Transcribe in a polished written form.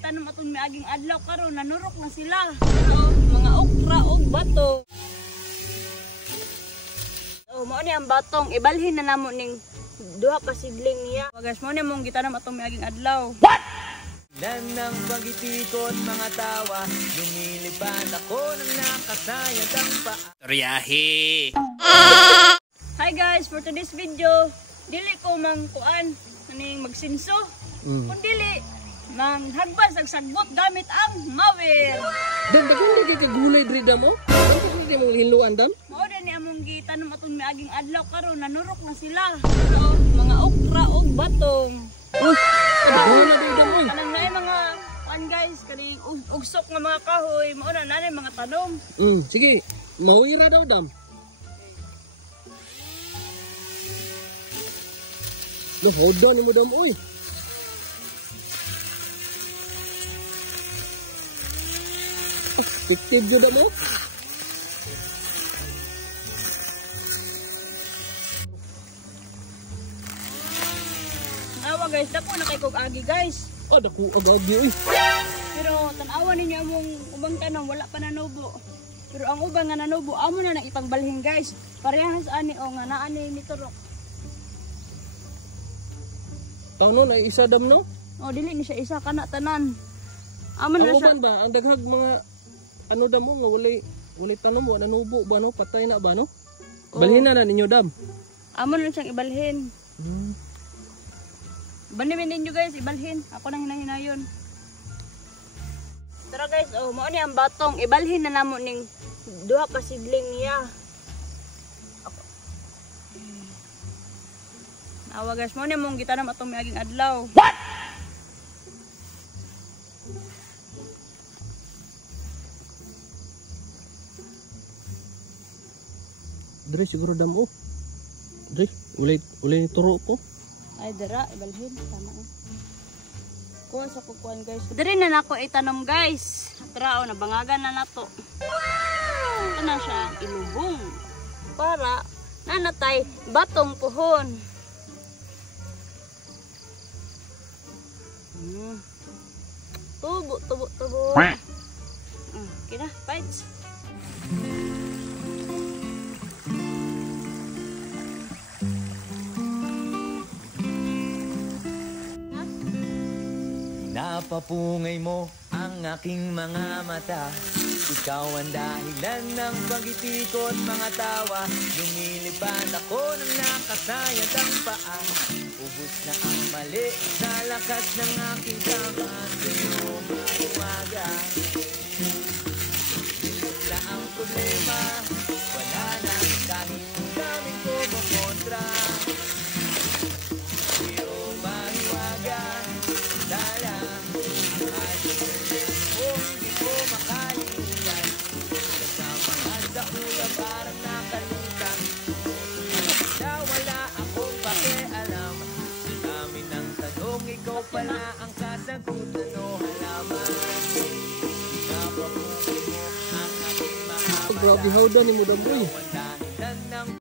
gitanom aton miaging adlaw karon nanurok na sila. Pero mga okra og bato. Oh, mao ni ang batong ibalhin na namo ning duha ka sidling niya. Guys, mao ni mong gitanom atong miaging adlaw. What? Ng pagitikot mga tawa, lumilipad ako ng nakasayad ang paa. Toryahe! Hi guys, for today's video, dili ko mangkuan kaning magsinso. Kung dili manghagbas ang sagbot gamit ang mawir. Dam daghan kay gulay diri dam mo. Dam kay mo hinluan dam. Mao din ni among gitanom aton miaging adlaw karon nanurok na sila. Pero mga okra og batong. Uy, gulay diri dam mo. Kanang naay mga kuan guys, kaning ugsok nga mga kahoy, mao na nanay mga tanom. Sige. Mawira daw dam. Nahodan ni mo dam oy. Titid jud mo. Awa guys, dako na kay kog agi guys. Dako agi oy. Pero tan-awa ninyo among ubang tanom wala pa nanubo. Pero ang ubang nga nanubo amo na nang ipangbalhin guys. Parehas ani o nga naa ni turok. Tawno na isa dam no? Dili ni siya isa kana tanan. Amo na siya. Ang ba ang daghag mga ano dam mo nga walay tanom mo nanubo ba no patay na ba no? Balhin na ninyo dam. Amo na siyang ibalhin. Banimin ninyo guys ibalhin. Ako nang hinahinayon. Tara guys, mao ni ang batong ibalhin na namo ning duha ka sidling niya. Awa guys, mao ni mong gitanam atong miaging adlaw. What? Dre siguro dam o. Dre, ulay turo po. Ay dira, ibalhin tama na. Kuha sa kukuan guys. Diri na nako itanom guys. Tara nabangagan na nato. Wow! Ito na siya ilubong. Para nanatay batong puhon. Tubo. Okay na, fights. Napapungay mo ang aking mga mata. Ikaw ang dahilan ng pagitikot mga tawa. Lumilipad ako ng nakasayad ang paa. Ubus na ang mali sa lakas ng aking kama. Sa'yo umaga. Na ang problema, wala na kahit dami ko makontra. Sa'yo mahiwaga. Dala ang hindi ko makalimutan. Kasama sa ulam parang nakalimutan. Kaya wala akong pakialam. Sa dami ng tanong, ikaw pala ang kasagutan o halaman. Napapungay mo ang aking mga Grabe hawdan ni mo dam oy.